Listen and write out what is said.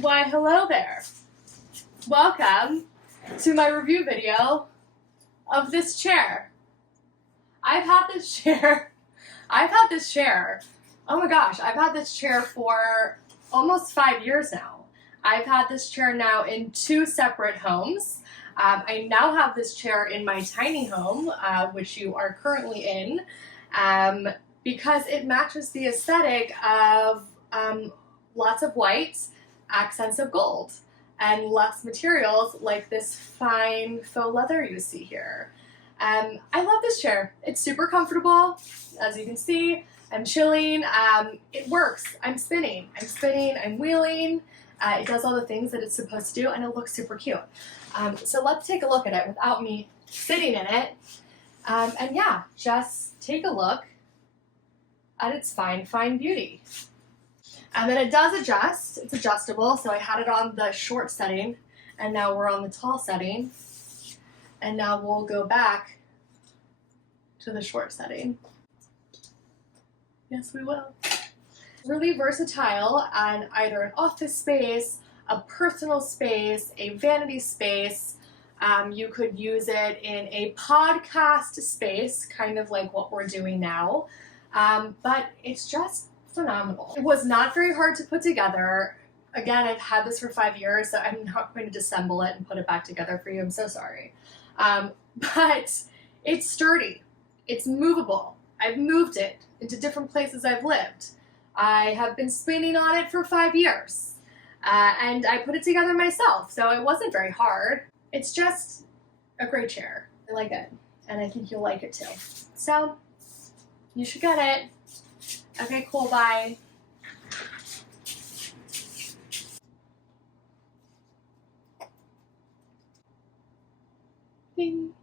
Why, hello there. Welcome to my review video of this chair. I've had this chair, oh my gosh, I've had this chair for almost 5 years now. I've had this chair now in 2 separate homes. I now have this chair in my tiny home, which you are currently in, because it matches the aesthetic of lots of white, accents of gold, and less materials like this fine faux leather you see here. I love this chair. It's super comfortable. As you can see, I'm chilling. It works. I'm spinning, I'm wheeling. It does all the things that it's supposed to do, and it looks super cute. So let's take a look at it without me sitting in it. And yeah, just take a look at its fine beauty. And then it does adjust. It's adjustable, so I had it on the short setting, and now we're on the tall setting. And now we'll go back to the short setting. Yes, we will. Really versatile on either an office space, a personal space, a vanity space. You could use it in a podcast space, kind of like what we're doing now. But it's just phenomenal. It was not very hard to put together. Again, I've had this for 5 years, so I'm not going to disassemble it and put it back together for you. I'm so sorry. But it's sturdy. It's movable. I've moved it into different places I've lived. I have been spinning on it for 5 years. And I put it together myself, so it wasn't very hard. It's just a great chair. I like it, and I think you'll like it too. So, you should get it. Okay, cool, bye. Ding.